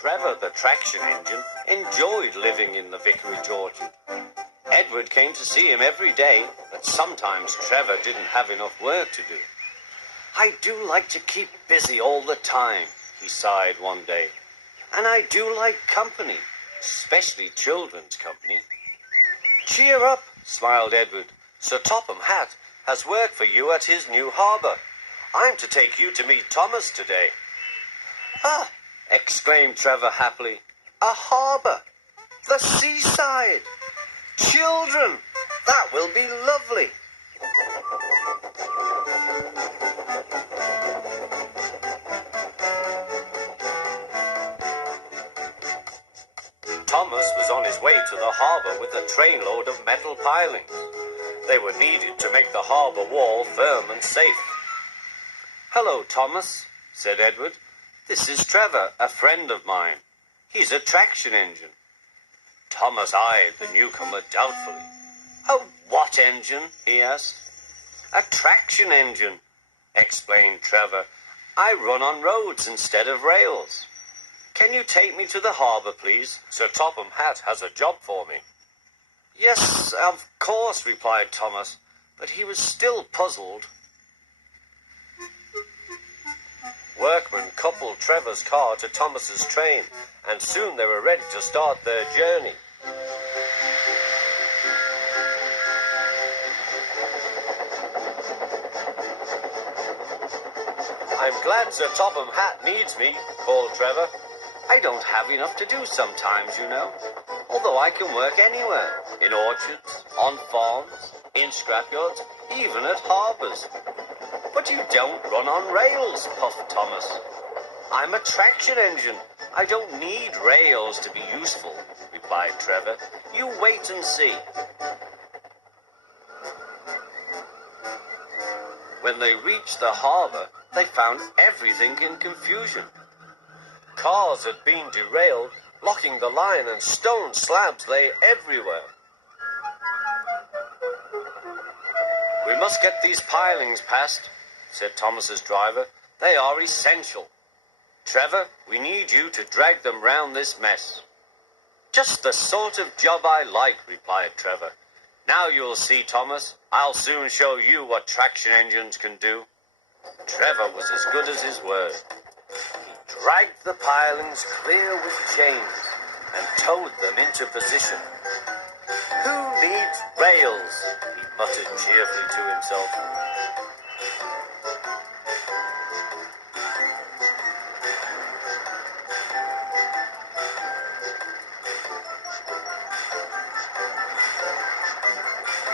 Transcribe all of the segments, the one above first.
Trevor, the traction engine, enjoyed living in the vicarage orchard. Edward came to see him every day, but sometimes Trevor didn't have enough work to do. "I do like to keep busy all the time," he sighed one day. "And I do like company, especially children's company." "Cheer up," smiled Edward. "Sir Topham Hatt has work for you at his new harbour. I'm to take you to meet Thomas today." "Ah!" exclaimed Trevor happily. "A harbour! The seaside! Children! That will be lovely!" Thomas was on his way to the harbour with a trainload of metal pilings. They were needed to make the harbour wall firm and safe. "Hello, Thomas," said Edward. "This is Trevor, a friend of mine. He's a traction engine." Thomas eyed the newcomer doubtfully. "A what engine?" he asked. "A traction engine," explained Trevor. "I run on roads instead of rails. Can you take me to the harbour, please? Sir Topham Hatt has a job for me." "Yes, of course," replied Thomas, but he was still puzzled. Workmen coupled Trevor's car to Thomas's train, and soon they were ready to start their journey. "I'm glad Sir Topham Hatt needs me," called Trevor. "I don't have enough to do sometimes, you know, although I can work anywhere, in orchards, on farms, in scrapyards, even at harbours." "But you don't run on rails," puffed Thomas. "I'm a traction engine. I don't need rails to be useful," replied Trevor. "You wait and see." When they reached the harbour, they found everything in confusion. Cars had been derailed, blocking the line, and stone slabs lay everywhere. "We must get these pilings past," said Thomas's driver. "They are essential. Trevor, we need you to drag them round this mess." "Just the sort of job I like," replied Trevor. "Now you'll see, Thomas. I'll soon show you what traction engines can do." Trevor was as good as his word. He dragged the pilings clear with chains and towed them into position. "Who needs rails?" he muttered cheerfully to himself.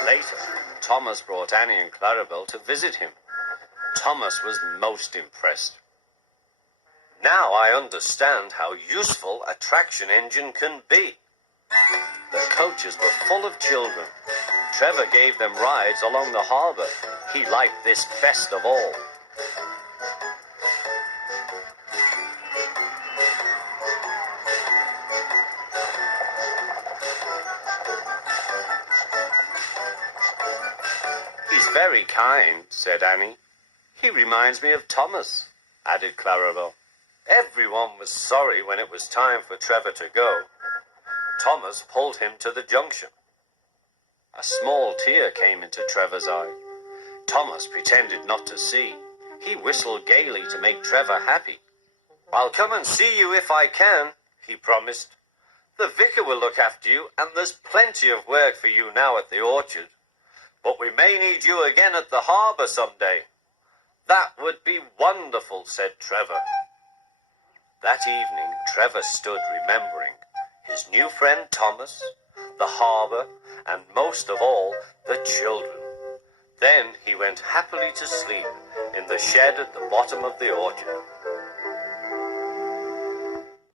Later, Thomas brought Annie and Clarabel to visit him. Thomas was most impressed. "Now I understand how useful a traction engine can be." The coaches were full of children. Trevor gave them rides along the harbour. He liked this best of all. "He's very kind," said Annie. "He reminds me of Thomas," added Clarabel. Everyone was sorry when it was time for Trevor to go. Thomas pulled him to the junction. A small tear came into Trevor's eye. Thomas pretended not to see. He whistled gaily to make Trevor happy. "I'll come and see you if I can," he promised. "The vicar will look after you, and there's plenty of work for you now at the orchard. But we may need you again at the harbour someday." "That would be wonderful," said Trevor. That evening, Trevor stood remembering his new friend Thomas, the harbour, and most of all, the children. Then he went happily to sleep in the shed at the bottom of the orchard.